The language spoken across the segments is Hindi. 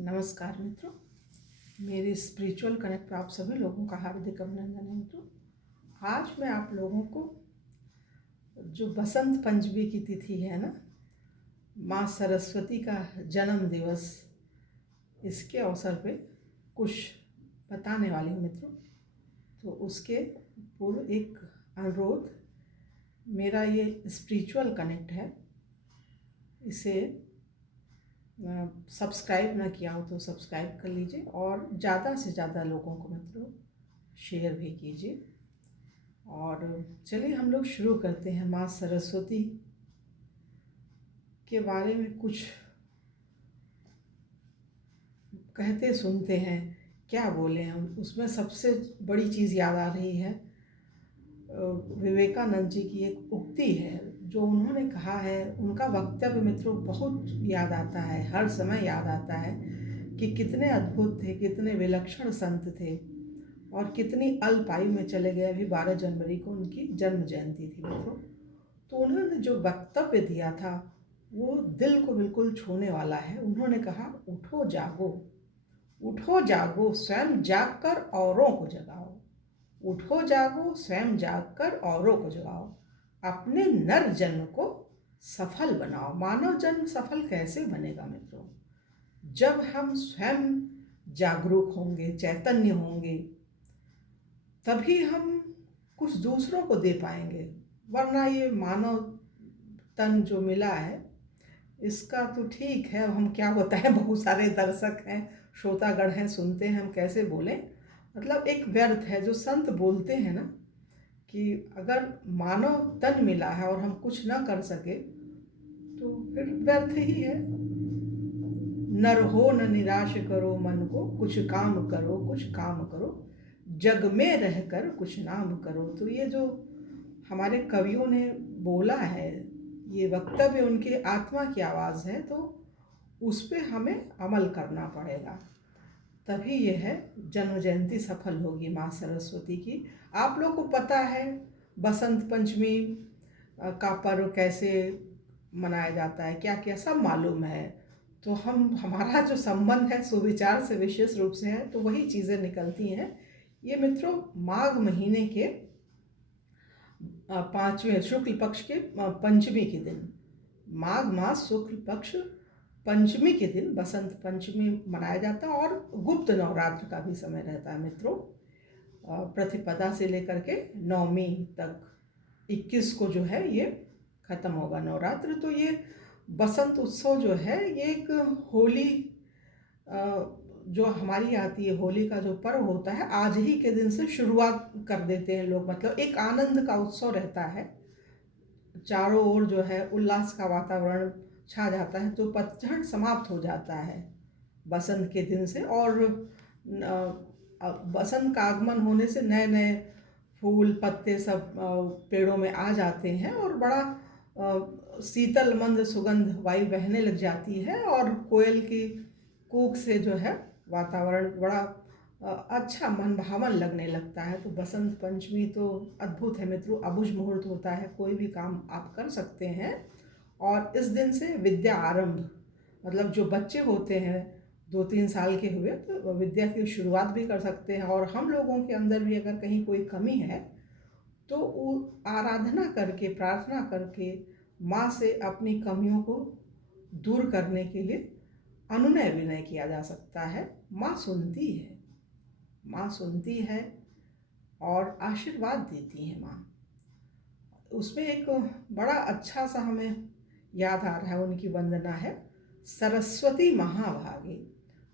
नमस्कार मित्रों, मेरे स्पिरिचुअल कनेक्ट पर आप सभी लोगों का हार्दिक अभिनंदन है। मित्रों, आज मैं आप लोगों को जो बसंत पंचमी की तिथि है ना, माँ सरस्वती का जन्म दिवस, इसके अवसर पे कुछ बताने वाली हूँ मित्रों। तो उसके पूर्व एक अनुरोध, मेरा ये स्पिरिचुअल कनेक्ट है, इसे सब्सक्राइब ना किया हो तो सब्सक्राइब कर लीजिए और ज़्यादा से ज़्यादा लोगों को मित्रों शेयर भी कीजिए। और चलिए हम लोग शुरू करते हैं। माँ सरस्वती के बारे में कुछ कहते सुनते हैं, क्या बोले हम। उसमें सबसे बड़ी चीज़ याद आ रही है, विवेकानंद जी की एक उक्ति है जो उन्होंने कहा है। उनका वक्तव्य मित्रों बहुत याद आता है, हर समय याद आता है कि कितने अद्भुत थे, कितने विलक्षण संत थे और कितनी अल्प आयु में चले गए। अभी 12 जनवरी को उनकी जन्म जयंती थी मित्रों। तो उन्होंने जो वक्तव्य दिया था वो दिल को बिल्कुल छूने वाला है। उन्होंने कहा, उठो जागो, उठो जागो, स्वयं जागकर औरों को जगाओ। उठो जागो, स्वयं जागकर औरों को जगाओ, अपने नर जन्म को सफल बनाओ। मानव जन्म सफल कैसे बनेगा मित्रों? जब हम स्वयं जागरूक होंगे, चैतन्य होंगे, तभी हम कुछ दूसरों को दे पाएंगे। वरना ये मानव तन जो मिला है, इसका तो ठीक है, अब हम क्या बताएं, बहुत सारे दर्शक हैं, श्रोतागण हैं, सुनते हैं, हम कैसे बोलें। मतलब एक व्यर्थ है। जो संत बोलते हैं ना कि अगर मानव तन मिला है और हम कुछ ना कर सके तो फिर व्यर्थ ही है। नर हो न निराश करो मन को, कुछ काम करो, कुछ काम करो, जग में रहकर कुछ नाम करो। तो ये जो हमारे कवियों ने बोला है, ये वक्तव्य उनके आत्मा की आवाज़ है, तो उस पर हमें अमल करना पड़ेगा, तभी ये है जन्म जयंती सफल होगी माँ सरस्वती की। आप लोग को पता है बसंत पंचमी का पर्व कैसे मनाया जाता है, क्या क्या सब मालूम है। तो हमारा जो संबंध है सुविचार से विशेष रूप से है, तो वही चीज़ें निकलती हैं। ये मित्रों माघ महीने के 5वें शुक्ल पक्ष के पंचमी के दिन, माघ मास शुक्ल पक्ष पंचमी के दिन बसंत पंचमी मनाया जाता है। और गुप्त नवरात्र का भी समय रहता है मित्रों, प्रतिपदा से लेकर के नवमी तक, 21 को जो है ये खत्म होगा नवरात्र। तो ये बसंत उत्सव जो है, ये एक होली जो हमारी आती है, होली का जो पर्व होता है, आज ही के दिन से शुरुआत कर देते हैं लोग। मतलब एक आनंद का उत्सव रहता है, चारों ओर जो है उल्लास का वातावरण छा जाता है। तो पतझड़ समाप्त हो जाता है बसंत के दिन से, और बसंत का आगमन होने से नए नए फूल पत्ते सब पेड़ों में आ जाते हैं और बड़ा शीतल मंद सुगंध वायु बहने लग जाती है, और कोयल की कूक से जो है वातावरण बड़ा अच्छा मन भावन लगने लगता है। तो बसंत पंचमी तो अद्भुत है मित्रों। अबुझ मुहूर्त होता है, कोई भी काम आप कर सकते हैं। और इस दिन से विद्या आरंभ, मतलब जो बच्चे होते हैं 2-3 साल के हुए तो विद्या की शुरुआत भी कर सकते हैं। और हम लोगों के अंदर भी अगर कहीं कोई कमी है तो वो आराधना करके, प्रार्थना करके माँ से अपनी कमियों को दूर करने के लिए अनुनय विनय किया जा सकता है। माँ सुनती है, माँ सुनती है और आशीर्वाद देती है माँ। उसमें एक बड़ा अच्छा सा हमें याद आ रहा है, उनकी वंदना है, सरस्वती महाभागे,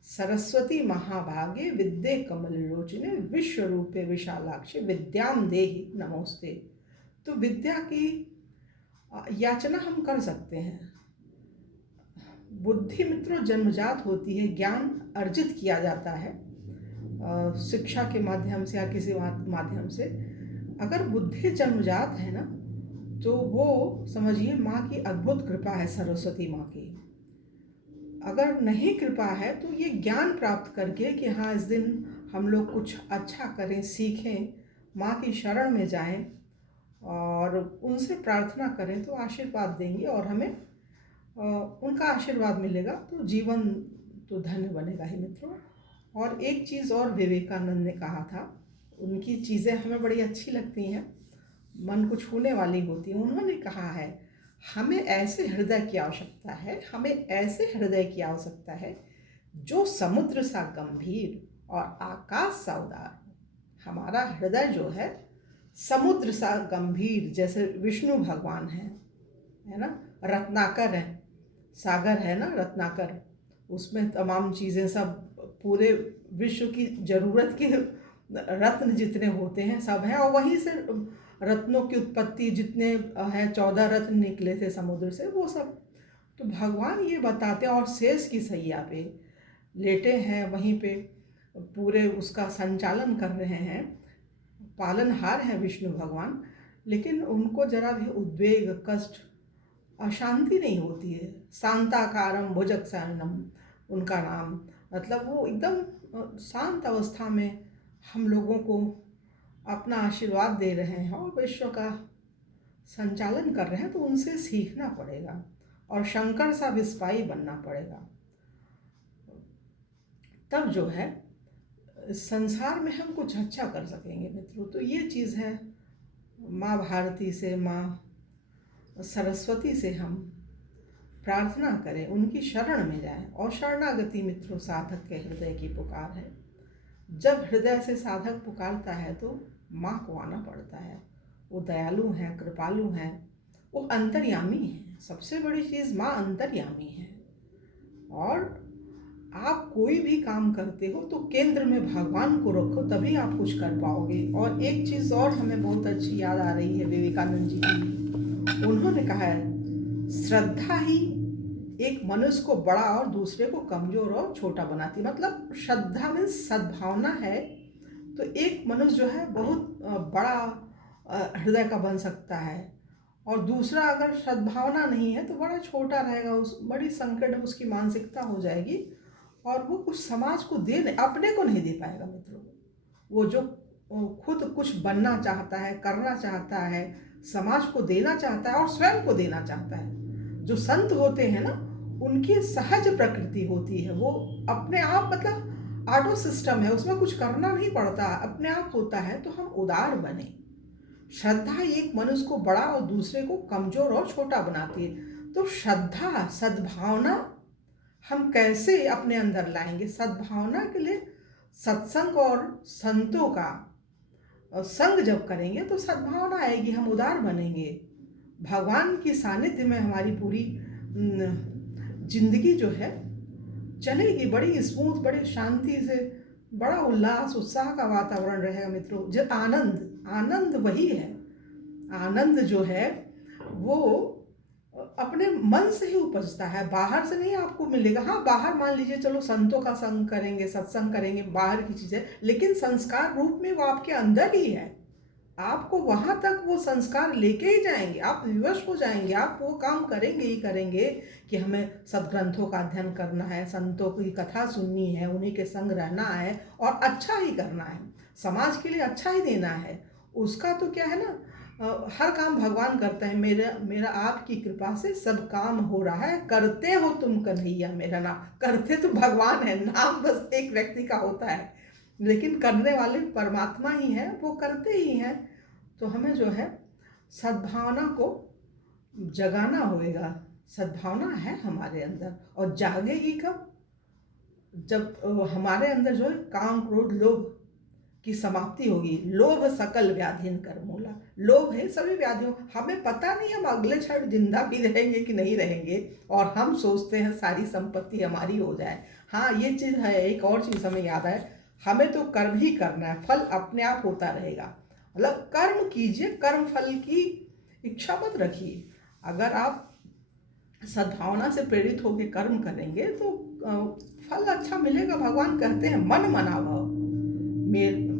सरस्वती महाभागे विद्ये कमल लोचने, विश्व रूपे विशालाक्षी, विद्याम देहि नमोस्ते। तो विद्या की याचना हम कर सकते हैं। बुद्धि मित्रों जन्मजात होती है, ज्ञान अर्जित किया जाता है शिक्षा के माध्यम से या किसी माध्यम से। अगर बुद्धि जन्मजात है ना, तो वो समझिए माँ की अद्भुत कृपा है, सरस्वती माँ की। अगर नहीं कृपा है तो ये ज्ञान प्राप्त करके कि हाँ इस दिन हम लोग कुछ अच्छा करें, सीखें, माँ की शरण में जाएं और उनसे प्रार्थना करें तो आशीर्वाद देंगी और हमें उनका आशीर्वाद मिलेगा तो जीवन तो धन्य बनेगा ही मित्रों। और एक चीज़ और विवेकानंद ने कहा था, उनकी चीज़ें हमें बड़ी अच्छी लगती हैं, मन को छूने वाली होती हैं। उन्होंने कहा है, हमें ऐसे हृदय की आवश्यकता है, हमें ऐसे हृदय की आवश्यकता है जो समुद्र सा गंभीर और आकाश सा उदार। हमारा हृदय जो है समुद्र सा गंभीर, जैसे विष्णु भगवान है ना, रत्नाकर है, सागर है ना रत्नाकर, उसमें तमाम चीज़ें सब पूरे विश्व की ज़रूरत के रत्न जितने होते हैं सब हैं, और वहीं से रत्नों की उत्पत्ति जितने हैं, 14 रत्न निकले थे समुद्र से, वो सब। तो भगवान ये बताते हैं, और शेष की सैया पे लेटे हैं, वहीं पे पूरे उसका संचालन कर रहे हैं, पालनहार हैं विष्णु भगवान, लेकिन उनको जरा भी उद्वेग, कष्ट, अशांति नहीं होती है। शांताकारम भुजगशयनम उनका नाम, मतलब वो एकदम शांत अवस्था में हम लोगों को अपना आशीर्वाद दे रहे हैं और विश्व का संचालन कर रहे हैं। तो उनसे सीखना पड़ेगा और शंकर सा विस्पाई बनना पड़ेगा, तब जो है संसार में हम कुछ अच्छा कर सकेंगे मित्रों। तो ये चीज़ है, माँ भारती से, माँ सरस्वती से हम प्रार्थना करें, उनकी शरण में जाएं। और शरणागति मित्रों साधक के हृदय की पुकार है। जब हृदय से साधक पुकारता है तो माँ को आना पड़ता है। वो दयालु हैं, कृपालु हैं, वो अंतर्यामी हैं। सबसे बड़ी चीज़, माँ अंतर्यामी है। और आप कोई भी काम करते हो तो केंद्र में भगवान को रखो, तभी आप कुछ कर पाओगे। और एक चीज़ और हमें बहुत अच्छी याद आ रही है विवेकानंद जी की। उन्होंने कहा है, श्रद्धा ही एक मनुष्य को बड़ा और दूसरे को कमजोर और छोटा बनाती। मतलब श्रद्धा में सद्भावना है तो एक मनुष्य जो है बहुत बड़ा हृदय का बन सकता है, और दूसरा अगर सद्भावना नहीं है तो बड़ा छोटा रहेगा, उस बड़ी संकट उसकी मानसिकता हो जाएगी, और वो कुछ समाज को अपने को नहीं दे पाएगा मित्रों। वो जो खुद कुछ बनना चाहता है, करना चाहता है, समाज को देना चाहता है और स्वयं को देना चाहता है। जो संत होते हैं ना, उनकी सहज प्रकृति होती है, वो अपने आप, मतलब ऑटो सिस्टम है, उसमें कुछ करना नहीं पड़ता, अपने आप होता है। तो हम उदार बने। श्रद्धा एक मनुष्य को बड़ा और दूसरे को कमजोर और छोटा बनाती है। तो श्रद्धा, सद्भावना हम कैसे अपने अंदर लाएंगे? सद्भावना के लिए सत्संग और संतों का संग जब करेंगे तो सद्भावना आएगी, हम उदार बनेंगे। भगवान की सानिध्य में हमारी पूरी जिंदगी जो है चलेगी, बड़ी स्मूथ, बड़ी शांति से, बड़ा उल्लास उत्साह का वातावरण रहेगा मित्रों। जो आनंद वही है। आनंद जो है वो अपने मन से ही उपजता है, बाहर से नहीं आपको मिलेगा। हाँ, बाहर मान लीजिए चलो संतों का संग करेंगे, सत्संग करेंगे, बाहर की चीज़ें, लेकिन संस्कार रूप में वो आपके अंदर ही है। आपको वहाँ तक वो संस्कार लेके ही जाएंगे, आप विवश हो जाएंगे, आप वो काम करेंगे ही करेंगे कि हमें सदग्रंथों का अध्ययन करना है, संतों की कथा सुननी है, उन्हीं के संग रहना है और अच्छा ही करना है, समाज के लिए अच्छा ही देना है। उसका तो क्या है ना, हर काम भगवान करते हैं। मेरा आपकी कृपा से सब काम हो रहा है, करते हो तुम कन्हैया मेरा नाम। करते तो भगवान है, नाम बस एक व्यक्ति का होता है, लेकिन करने वाले परमात्मा ही हैं, वो करते ही हैं। तो हमें जो है सद्भावना को जगाना होगा। सद्भावना है हमारे अंदर, और जागेगी कब? जब हमारे अंदर जो है काम, क्रोध, लोभ की समाप्ति होगी। लोभ सकल व्याधिन कर मूला। लोभ है सभी व्याधियों। हमें पता नहीं हम अगले क्षण जिंदा भी रहेंगे कि नहीं रहेंगे, और हम सोचते हैं सारी संपत्ति हमारी हो जाए। हाँ, ये चीज़ है। एक और चीज़ हमें याद है, हमें तो कर्म ही करना है, फल अपने आप होता रहेगा। मतलब कर्म कीजिए, कर्म फल की इच्छा मत रखिए। अगर आप सद्भावना से प्रेरित होकर कर्म करेंगे तो फल अच्छा मिलेगा। भगवान कहते हैं मन मना भाव,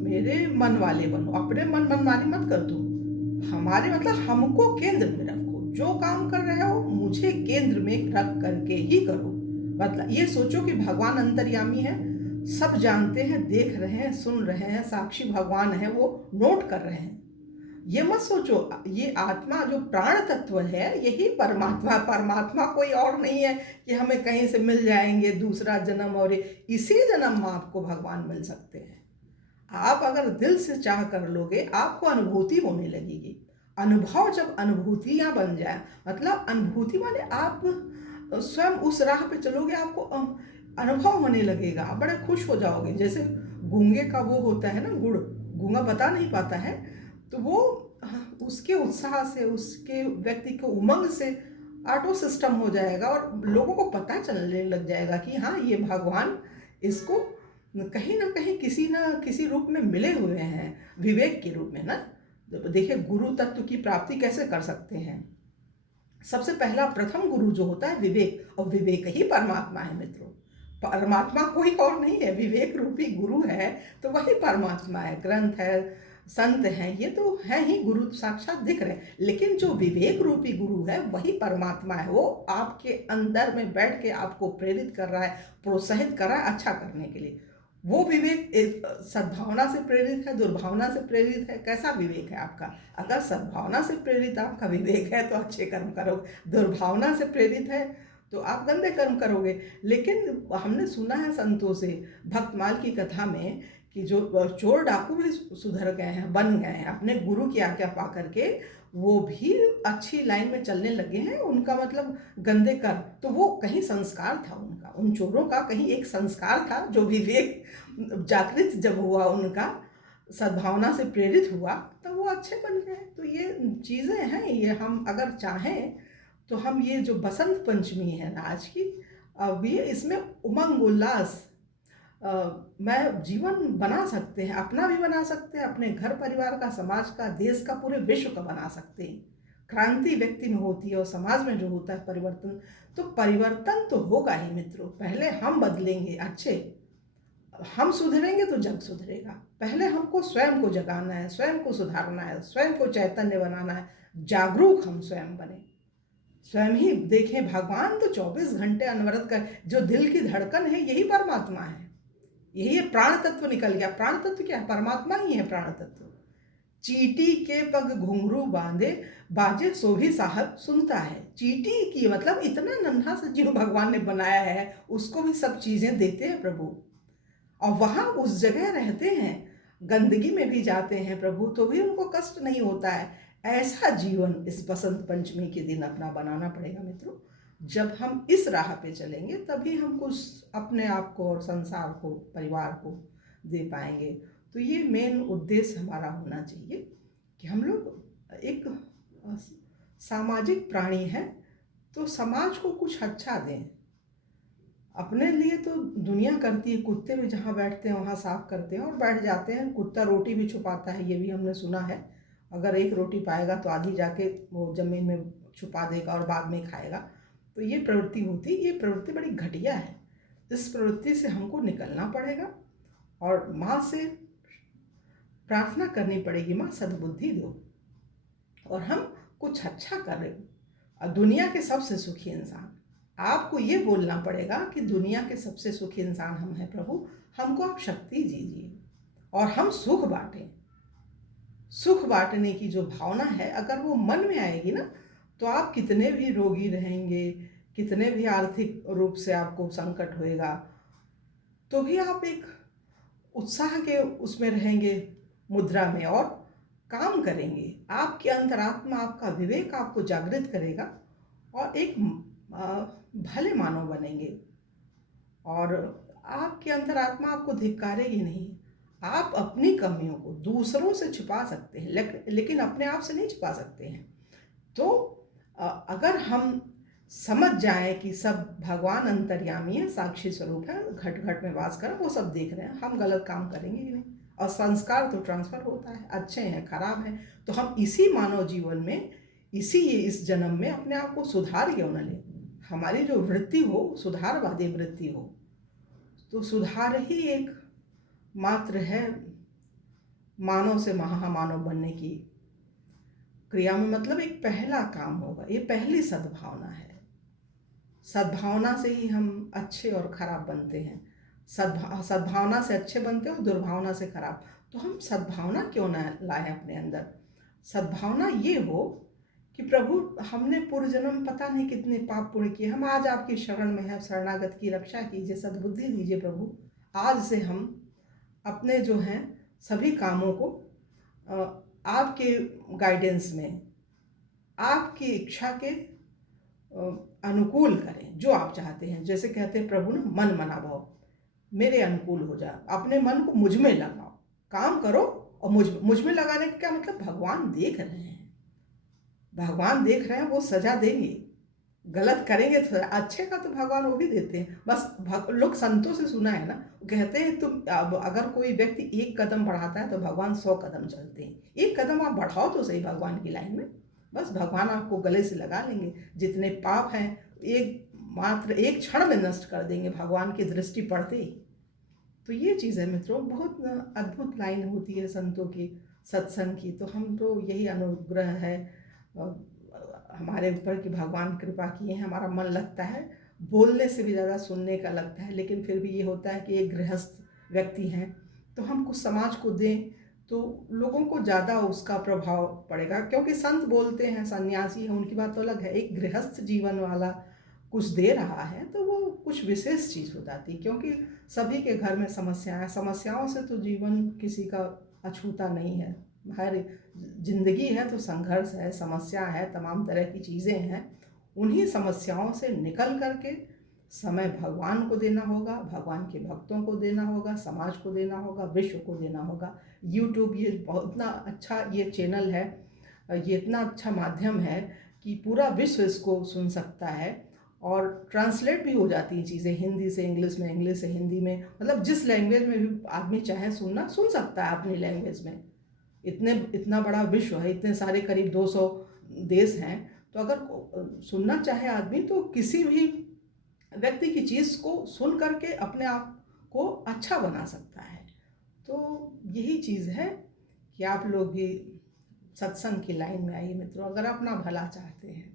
मेरे मन वाले बनो, अपने मनमानी मत कर दो। हमारे मतलब हमको केंद्र में रखो, जो काम कर रहे हो मुझे केंद्र में रख करके ही करो। मतलब ये सोचो कि भगवान अंतर्यामी है, सब जानते हैं, देख रहे हैं, सुन रहे हैं, साक्षी भगवान है, वो नोट कर रहे हैं। ये मत सोचो, ये आत्मा जो प्राण तत्व है यही परमात्मा, परमात्मा कोई और नहीं है कि हमें कहीं से मिल जाएंगे दूसरा जन्म और इसी जन्म में आपको भगवान मिल सकते हैं। आप अगर दिल से चाह कर लोगे आपको अनुभूति होने लगेगी। अनुभव जब अनुभूतियाँ बन जाए, मतलब अनुभूति माने आप स्वयं उस राह पे चलोगे, आपको अनुभव होने लगेगा, आप बड़े खुश हो जाओगे। जैसे गूंगे का वो होता है ना गुड़, गूंगा बता नहीं पाता है, तो वो उसके उत्साह से, उसके व्यक्ति के उमंग से ऑटो सिस्टम हो जाएगा और लोगों को पता चलने लग जाएगा कि हाँ ये भगवान इसको कहीं ना कहीं किसी ना किसी रूप में मिले हुए हैं, विवेक के रूप में ना। देखिए गुरु तत्व की प्राप्ति कैसे कर सकते हैं। सबसे पहला प्रथम गुरु जो होता है विवेक, और विवेक ही परमात्मा है मित्रों। परमात्मा कोई और नहीं है, विवेक रूपी गुरु है तो वही परमात्मा है। ग्रंथ है, संत हैं, ये तो है ही, गुरु साक्षात दिख रहे हैं, लेकिन जो विवेक रूपी गुरु है वही परमात्मा है। वो आपके अंदर में बैठ के आपको प्रेरित कर रहा है, प्रोत्साहित कर रहा है अच्छा करने के लिए। वो विवेक सद्भावना से प्रेरित है, दुर्भावना से प्रेरित है, कैसा विवेक है आपका। अगर सद्भावना से प्रेरित आपका विवेक है तो अच्छे कर्म करोगे, दुर्भावना से प्रेरित है तो आप गंदे कर्म करोगे। लेकिन हमने सुना है संतों से, भक्तमाल की कथा में, कि जो चोर डाकू भी सुधर गए हैं, बन गए हैं अपने गुरु की आज्ञा पा करके, वो भी अच्छी लाइन में चलने लगे हैं। उनका मतलब गंदे कर्म, तो वो कहीं संस्कार था उनका, उन चोरों का कहीं एक संस्कार था जो विवेक जागृत जब हुआ, उनका सद्भावना से प्रेरित हुआ, तो वो अच्छे बन गए। तो ये चीज़ें हैं, ये हम अगर चाहें तो हम ये जो बसंत पंचमी है ना आज की, अब ये इसमें उमंग उल्लास मैं जीवन बना सकते हैं, अपना भी बना सकते हैं, अपने घर परिवार का, समाज का, देश का, पूरे विश्व का बना सकते हैं। क्रांति व्यक्ति में होती है और समाज में जो होता है परिवर्तन, तो परिवर्तन तो होगा ही मित्रों। पहले हम बदलेंगे, अच्छे हम सुधरेंगे तो जग सुधरेगा। पहले हमको स्वयं को जगाना है, स्वयं को सुधारना है, स्वयं को चैतन्य बनाना है, जागरूक हम स्वयं बने, स्वयं ही देखें। भगवान तो 24 घंटे अनवरत कर, जो दिल की धड़कन है यही परमात्मा है, यही है प्राण तत्व निकल गया। प्राण तत्व क्या है, परमात्मा ही है प्राण तत्व। चींटी के पग घुंघरू बांधे, बाजे सो भी साहब सुनता है। चींटी की मतलब इतना नन्हा सा जीव भगवान ने बनाया है, उसको भी सब चीजें देते हैं प्रभु, और वहां उस जगह रहते हैं, गंदगी में भी जाते हैं प्रभु तो भी उनको कष्ट नहीं होता है। ऐसा जीवन इस बसंत पंचमी के दिन अपना बनाना पड़ेगा मित्रों। जब हम इस राह पे चलेंगे तभी हम कुछ अपने आप को और संसार को, परिवार को दे पाएंगे। तो ये मेन उद्देश्य हमारा होना चाहिए कि हम लोग एक सामाजिक प्राणी हैं, तो समाज को कुछ अच्छा दें। अपने लिए तो दुनिया करती है, कुत्ते भी जहाँ बैठते हैं वहाँ साफ करते हैं और बैठ जाते हैं। कुत्ता रोटी भी छुपाता है, ये भी हमने सुना है। अगर एक रोटी पाएगा तो आधी जाके वो ज़मीन में छुपा देगा और बाद में खाएगा। तो ये प्रवृत्ति होती है, ये प्रवृत्ति बड़ी घटिया है। इस प्रवृत्ति से हमको निकलना पड़ेगा और माँ से प्रार्थना करनी पड़ेगी, माँ सद्बुद्धि दो और हम कुछ अच्छा करें। और दुनिया के सबसे सुखी इंसान, आपको ये बोलना पड़ेगा कि दुनिया के सबसे सुखी इंसान हम हैं प्रभु, हमको आप शक्ति दीजिए और हम सुख बांटें। सुख बांटने की जो भावना है अगर वो मन में आएगी ना, तो आप कितने भी रोगी रहेंगे, कितने भी आर्थिक रूप से आपको संकट होएगा, तो भी आप एक उत्साह के उसमें रहेंगे, मुद्रा में, और काम करेंगे। आपकी अंतरात्मा, आपका विवेक आपको जागृत करेगा और एक भले मानव बनेंगे। और आपके अंतरात्मा आपको धिक्कारेगी नहीं। आप अपनी कमियों को दूसरों से छुपा सकते हैं, लेकिन अपने आप से नहीं छुपा सकते हैं। तो अगर हम समझ जाए कि सब भगवान अंतर्यामी है, साक्षी स्वरूप है, घट घट में वास कर, वो सब देख रहे हैं, हम गलत काम करेंगे ही नहीं। और संस्कार तो ट्रांसफर होता है, अच्छे हैं खराब हैं, तो हम इसी मानव जीवन में, इस जन्म में अपने आप को सुधार क्यों न लें। हमारी जो वृत्ति हो सुधारवादी वृत्ति हो, तो सुधार ही एक मात्र है मानव से महामानव बनने की क्रिया में। मतलब एक पहला काम होगा, ये पहली सद्भावना है। सद्भावना से ही हम अच्छे और खराब बनते हैं, सद्भावना से अच्छे बनते हैं और दुर्भावना से खराब। तो हम सद्भावना क्यों ना लाएं अपने अंदर। सद्भावना ये हो कि प्रभु हमने पूर्व जन्म पता नहीं कितने पाप पुण्य किए, हम आज आपकी शरण में हैं, शरणागत की रक्षा कीजिए, सद्बुद्धि दीजिए प्रभु। आज से हम अपने जो हैं सभी कामों को आपके गाइडेंस में, आपकी इच्छा के अनुकूल करें, जो आप चाहते हैं। जैसे कहते हैं प्रभु ना, मन मना भाव मेरे अनुकूल हो जा। अपने मन को मुझ में लगाओ, काम करो। और मुझ में लगाने का क्या मतलब, भगवान देख रहे हैं, भगवान देख रहे हैं, वो सजा देंगे। गलत करेंगे तो अच्छे का तो भगवान वो भी देते हैं। बस लोग संतों से सुना है ना, कहते हैं तुम अगर कोई व्यक्ति एक कदम बढ़ाता है तो भगवान 100 कदम चलते हैं। एक कदम आप बढ़ाओ तो सही भगवान की लाइन में, बस भगवान आपको गले से लगा लेंगे। जितने पाप हैं मात्र एक क्षण में नष्ट कर देंगे भगवान की दृष्टि पड़ते ही। तो ये चीज़ है मित्रों, बहुत अद्भुत लाइन होती है संतों की, सत्संग की। तो हम तो यही अनुग्रह है हमारे ऊपर कि भगवान कृपा किए हैं, हमारा मन लगता है, बोलने से भी ज़्यादा सुनने का लगता है। लेकिन फिर भी ये होता है कि एक गृहस्थ व्यक्ति हैं तो हम कुछ समाज को दें तो लोगों को ज़्यादा उसका प्रभाव पड़ेगा। क्योंकि संत बोलते हैं, सन्यासी हैं, उनकी बात तो अलग है। एक गृहस्थ जीवन वाला कुछ दे रहा है तो वो कुछ विशेष चीज़ हो जाती है। क्योंकि सभी के घर में समस्याओं से तो जीवन किसी का अछूता नहीं है। हर जिंदगी है तो संघर्ष है, समस्या है, तमाम तरह की चीज़ें हैं। उन्हीं समस्याओं से निकल करके समय भगवान को देना होगा, भगवान के भक्तों को देना होगा, समाज को देना होगा, विश्व को देना होगा। यूट्यूब ये बहुत इतना अच्छा ये चैनल है, ये इतना अच्छा माध्यम है कि पूरा विश्व इसको सुन सकता है। और ट्रांसलेट भी हो जाती हैं चीज़ें, हिंदी से इंग्लिश में, इंग्लिश से हिंदी में, मतलब जिस लैंग्वेज में भी आदमी चाहे सुनना सुन सकता है अपनी लैंग्वेज में। इतना बड़ा विश्व है, इतने सारे करीब 200 देश हैं। तो अगर सुनना चाहे आदमी तो किसी भी व्यक्ति की चीज़ को सुन करके अपने आप को अच्छा बना सकता है। तो यही चीज़ है कि आप लोग भी सत्संग की लाइन में आइए मित्रों, अगर अपना भला चाहते हैं।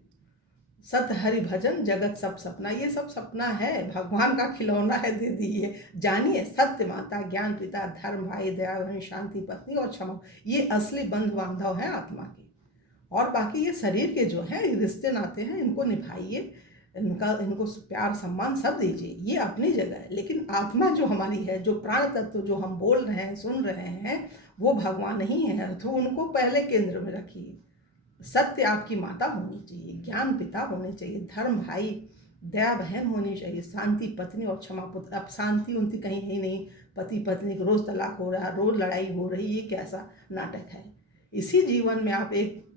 सत हरि भजन जगत सब सपना, ये सब सपना है, भगवान का खिलौना है, दे दीजिए। जानिए सत्य माता, ज्ञान पिता, धर्म भाई, दया बहन, शांति पत्नी और क्षमा, ये असली बंधु बांधव हैं आत्मा के। और बाकी ये शरीर के जो हैं रिश्ते नाते हैं, इनको निभाइए, इनको प्यार सम्मान सब दीजिए, ये अपनी जगह है। लेकिन आत्मा जो हमारी है, जो प्राण तत्व जो हम बोल रहे हैं, सुन रहे हैं, वो भगवान ही है। तो उनको पहले केंद्र में रखिए। सत्य आपकी माता होनी चाहिए, ज्ञान पिता होने चाहिए, धर्म भाई, दया बहन होनी चाहिए, शांति पत्नी और क्षमा पुत्र। अब शांति उनकी कहीं है नहीं, पति पत्नी को रोज़ तलाक हो रहा है, रोज़ लड़ाई हो रही, ये कैसा नाटक है। इसी जीवन में आप एक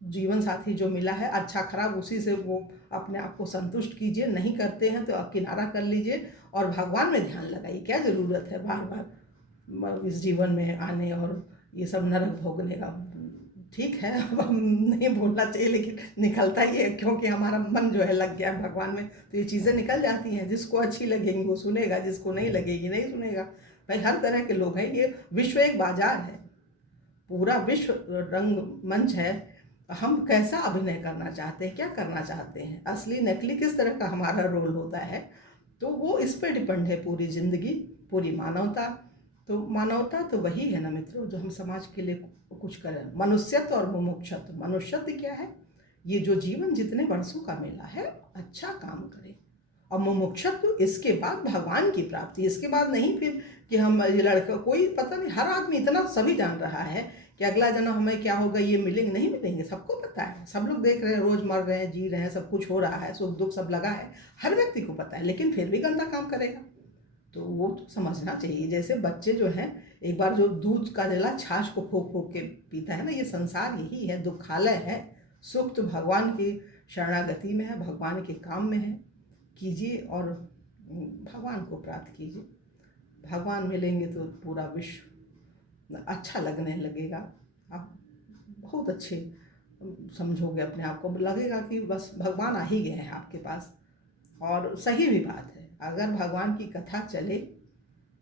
जीवन साथी जो मिला है, अच्छा खराब उसी से वो अपने आप को संतुष्ट कीजिए। नहीं करते हैं तो आप किनारा कर लीजिए और भगवान में ध्यान लगाइए। क्या ज़रूरत है बार बार इस जीवन में आने और ये सब नरक भोगने का। ठीक है, अब हम नहीं बोलना चाहिए लेकिन निकलता ही है, क्योंकि हमारा मन जो है लग गया है भगवान में, तो ये चीज़ें निकल जाती हैं। जिसको अच्छी लगेंगी वो सुनेगा, जिसको नहीं लगेगी नहीं सुनेगा। भाई हर तरह के लोग हैं, ये विश्व एक बाजार है, पूरा विश्व रंग मंच है। हम कैसा अभिनय करना चाहते हैं, क्या करना चाहते हैं, असली नकली किस तरह का हमारा रोल होता है, तो वो इस पर डिपेंड है पूरी ज़िंदगी, पूरी मानवता। तो मानवता तो वही है ना मित्रों, जो हम समाज के लिए कुछ करें। मनुष्यत्व और मुमुक्षत्व। मनुष्यत्व क्या है, ये जो जीवन जितने वर्षों का मिला है अच्छा काम करें। और मुमुक्षत्व इसके बाद भगवान की प्राप्ति, इसके बाद नहीं फिर कि हम ये लड़का, कोई पता नहीं, हर आदमी इतना सभी जान रहा है कि अगला जन्म हमें क्या होगा, ये मिलेंगे नहीं मिलेंगे, सबको पता है। सब लोग देख रहे हैं, रोज़ मर रहे हैं, जी रहे हैं, सब कुछ हो रहा है, सुख दुख सब लगा है, हर व्यक्ति को पता है। लेकिन फिर भी गंदा काम करेगा तो वो तो समझना चाहिए। जैसे बच्चे जो हैं, एक बार जो दूध का जला छाछ को फूंक फूंक के पीता है ना, ये संसार यही है, दुखालय है। सुख तो भगवान की शरणागति में है, भगवान के काम में है, कीजिए और भगवान को प्राप्त कीजिए। भगवान मिलेंगे तो पूरा विश्व अच्छा लगने लगेगा। आप बहुत अच्छे समझोगे अपने आप को, लगेगा कि बस भगवान आ ही गए हैं आपके पास। और सही भी बात है, अगर भगवान की कथा चले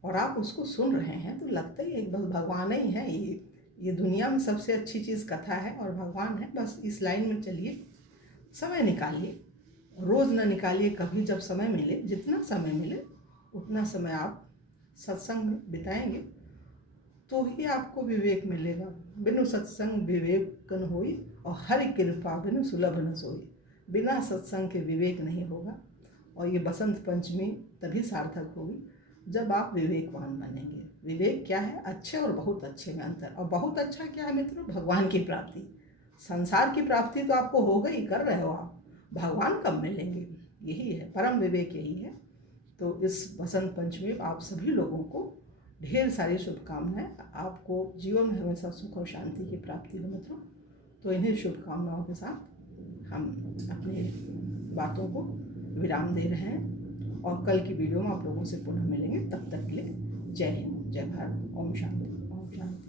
और आप उसको सुन रहे हैं तो लगता ही है बस भगवान ही है। ये दुनिया में सबसे अच्छी चीज़ कथा है और भगवान है। बस इस लाइन में चलिए, समय निकालिए, रोज़ ना निकालिए, कभी जब समय मिले, जितना समय मिले उतना समय आप सत्संग में बिताएंगे तो ही आपको विवेक मिलेगा। बिनु सत्संग विवेक न होई और हरि कृपा बिनु सुलभ न सोई। बिना सत्संग के विवेक नहीं होगा। और ये बसंत पंचमी तभी सार्थक होगी जब आप विवेकवान बनेंगे। विवेक क्या है? अच्छे और बहुत अच्छे में अंतर। और बहुत अच्छा क्या है मित्रों? भगवान की प्राप्ति। संसार की प्राप्ति तो आपको हो गई, कर रहे हो आप, भगवान कब मिलेंगे? यही है परम विवेक, यही है। तो इस बसंत पंचमी आप सभी लोगों को ढेर सारी शुभकामनाएं। आपको जीवन में हमेशा सुख और शांति की प्राप्ति हो मित्रों। तो इन्हीं शुभकामनाओं के साथ हम अपनी बातों को विराम दे रहे हैं और कल की वीडियो में आप लोगों से पुनः मिलेंगे। तब तक के लिए जय हिंद, जय भारत, ओम शांति, ओम शांति।